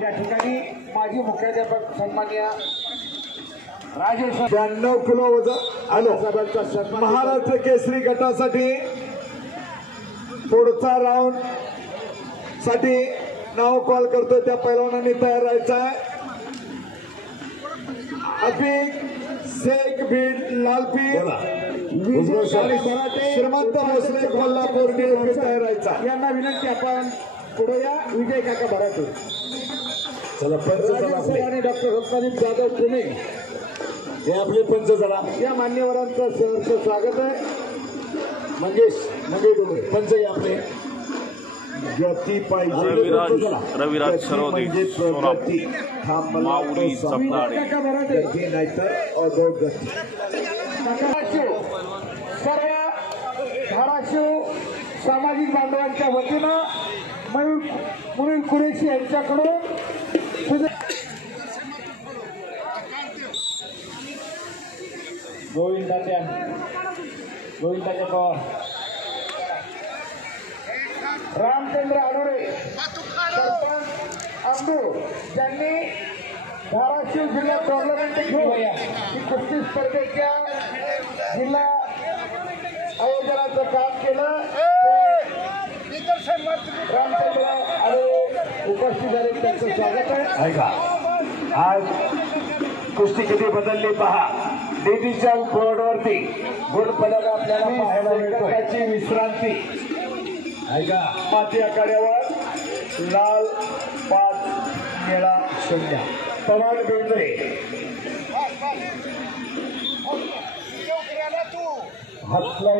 या ठिकाणी माजी मुख्याध्यापक सन्माननीय राजेश 92 किलो वजन आलो महाराष्ट्र केसरी गटासाठी पुढचा राऊंड साठी नाव कॉल करतो त्या पैलवानांनी तयार राहायचं आहे। अफिक शेख बीड लालपीर श्रीमंत भोसले कोल्हापूर तयार राहायचा। यांना विनंती आपण पुढे या विजय काका भरातूर चला पंच आणि डॉक्टर संतानित जाधव पुणे हे आपले पंच चला या मान्यवरांचं सहर्ष स्वागत आहे। मंगेश पंच हे आपले गती पाहिजे रविराज सरोदे सोलापूर माऊली सपनाळे गती नाही तर अधोगती सर्व धाराशिव सामाजिक बांधवांच्या वतीनं मुनीर कुरेशी यांच्याकडून गोविंदाच्या पवार रामचंद्र आडुरे सरपंच आंबूर ज्यांनी धाराशिव जिल्हा टोर्नामेंट घेऊन कुस्ती स्पर्धेच्या जिल्हा आयोजनाचं काम केलं। रामचंद्र आडुरे उपस्थित झाले त्यांचं स्वागत आहे। ऐका आज कुस्ती किती बदलली पहा। डिजिटल बोर्डवरती गुणपदक आपल्याला पाहायला मिळतो। त्याची विश्रांती ऐका माती आखाड्यावर लाल 5 निळा 0 पवार बेंद्रे हातला